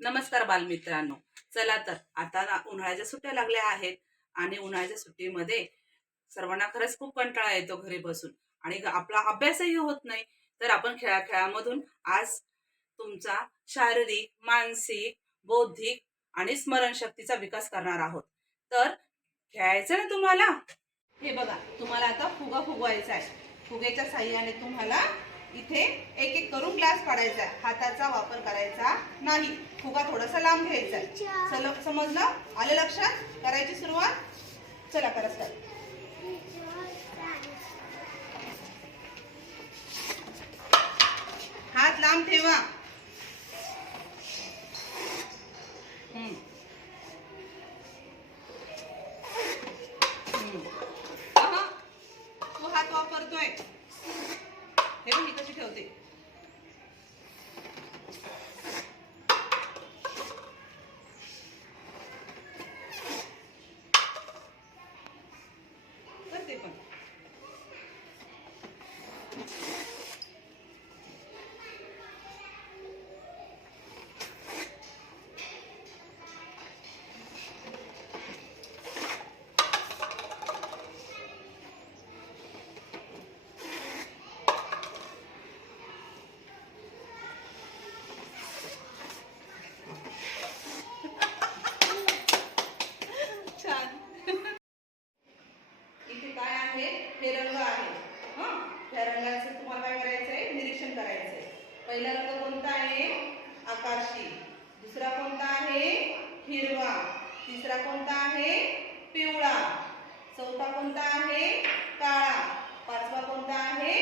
नमस्कार बालमित्रांनो, चला तर आता उन्हाळ्याच्या सुट्ट्या लागल्या आहेत आणि उन्हाळ्याच्या सुट्टीमध्ये सर्वांना खरंच खूप कंटाळा येतो घरी बसून आणि आपला अभ्यासही होत नाही. तर आपण खेळामधून आज तुमचा शारीरिक, मानसिक, बौद्धिक आणि स्मरणशक्तीचा विकास करणार आहोत. तर खेळायचं ना तुम्हाला? हे बघा, तुम्हाला आता फुगा फुगवायचा आहे. फुग्याच्या साह्याने तुम्हाला इथे एक एक करून ग्लास काढायचा आहे. हाताचा वापर करायचा नाही. फुगा थोडासा लांब घ्यायचा आहे. समजलं? आलं लक्षात? करायची सुरुवात. चला करा स्टार्ट. हात लांब ठेवा. तू हात वापरतोय, हे बघ मी कशी ठेवते. करते पण हे रंग आहे. ह्या रंगाचं तुम्हाला काय करायचंय? निरीक्षण करायचंय. पहिला रंग कोणता आहे? आकाशी. दुसरा कोणता आहे? हिरवा. तिसरा कोणता आहे? पिवळा. चौथा कोणता आहे? काळा. पाचवा कोणता आहे?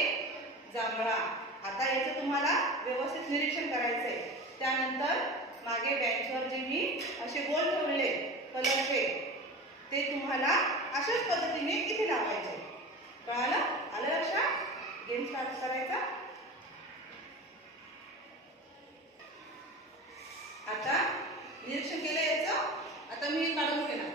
जांभळा. आता याचं तुम्हाला व्यवस्थित निरीक्षण करायचंय. त्यानंतर मागे बेंचवर जे मी असे गोल ठेवले कलरचे, ते तुम्हाला अशाच पद्धतीने इथे लावायचे. कळालं? आलं लक्षात? गेम स्टार्ट करायचा. आता निरीक्षण केलं याचं. आता मी काढून घेणार.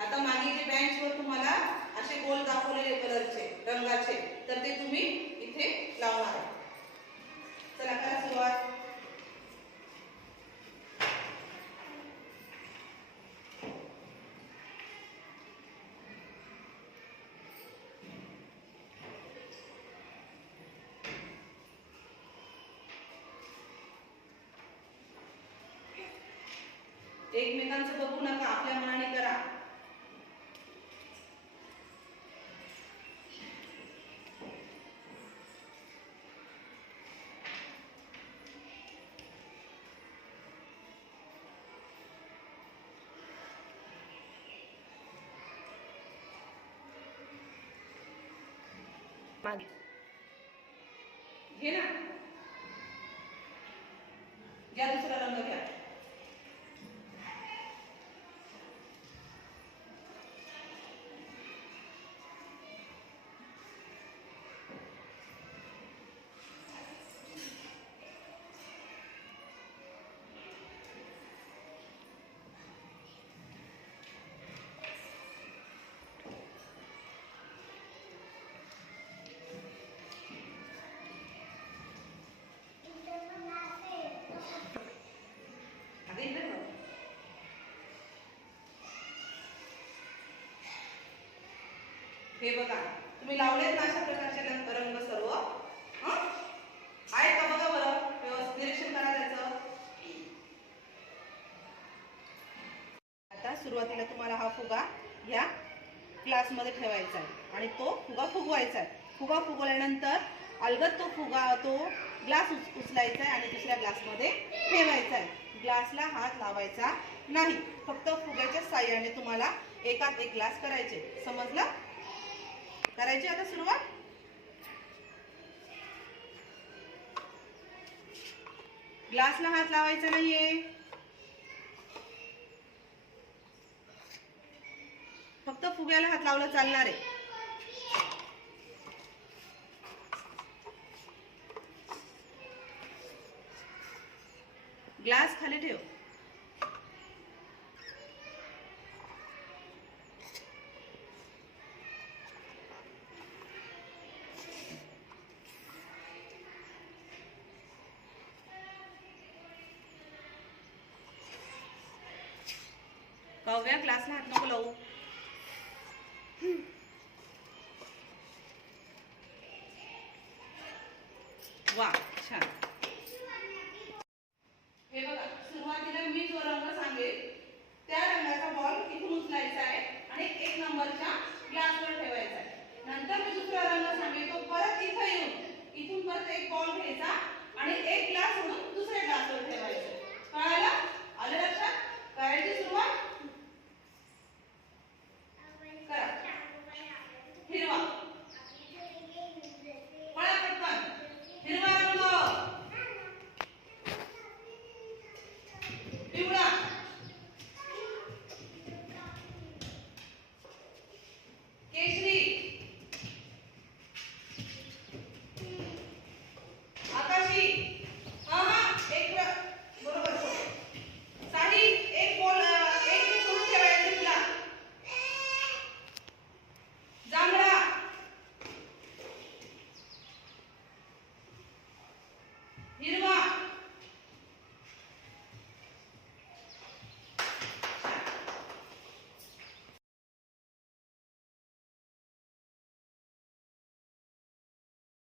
आता मागे जे बेंचवर तुम्हाला असे गोल दाखवलेले कलरचे रंगाचे, तर ते तुम्ही इथे लावणार. चला करा सुरुवात. एकमेकांचं बघू नका, आपल्या मनाने करा. घे ना, घ्या दुसरा रंग घ्या. हे बघा, तुम्ही लावलेत ना अशा प्रकारचे रंग सर्व. आहेत का बघा बरं, व्यवस्थित निरीक्षण करा त्याचं. आता सुरुवातीला तुम्हाला हा फुगा या ग्लासमध्ये ठेवायचा आहे आणि तो फुगा फुगवायचा आहे. फुगा फुगवल्यानंतर अलगद तो फुगा तो ग्लास उचलायचा आहे आणि दुसऱ्या ग्लासमध्ये ठेवायचा आहे. ग्लासला हात लावायचा नाही. फक्त फुग्याच्या साह्याने तुम्हाला एकात एक ग्लास करायचे. समजलं? करायची आता सुरुवात. ग्लासला हात लावायचा नाहीये. फक्त फुग्याला हात लावला चालणार आहे. ग्लास खाली ठेव. काव्या, ग्लासला हात नको लावू.